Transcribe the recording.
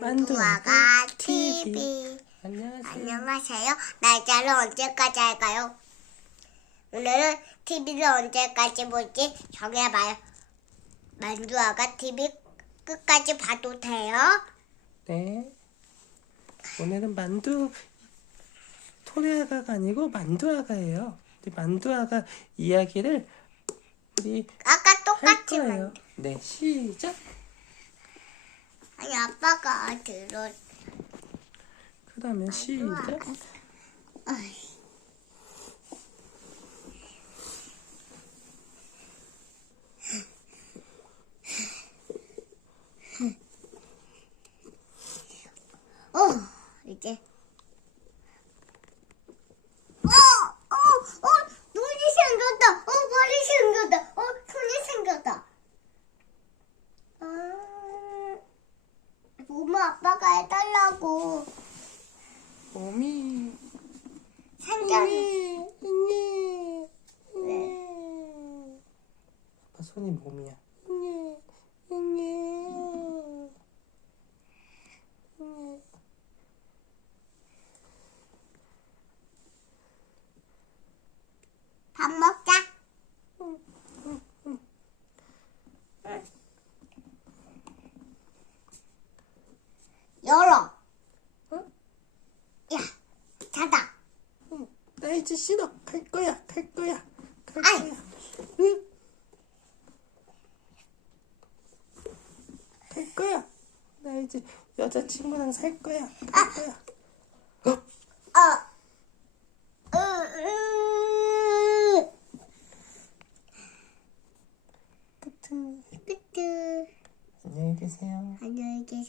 만두아가 TV. 안녕하세요. 안녕하세요. 날짜를 언제까지 할까요? 오늘은 TV를 언제까지 볼지 정해봐요. 만두아가 TV 끝까지 봐도 돼요? 네. 오늘은 만두 토레아가가 아니고 만두아가예요. 만두아가 이야기를 우리 아까 할 똑같이 거예요. 만 네, 시작. 아니 아빠가 들어. 그 다음에 시작. 어이. 어, 이제. 어, 어, 어, 눈이 생겼다. 어, 머리 생겼다. 어, 손이 생겼다. 아, 엄마 아빠가 해달라고. 몸이 생겼. 네. 아빠 손이 몸이야. 밥 먹자. 열어. 응? 야, 닫아. 응, 나 이제 싫어. 갈 거야. 갈 거야. 갈 아이. 거야. 응? 갈 거야. 나 이제 여자친구랑 살 거야. 갈 아. 거야. 어? 어. 끝. 안녕히 계세요. 안녕히 계세요.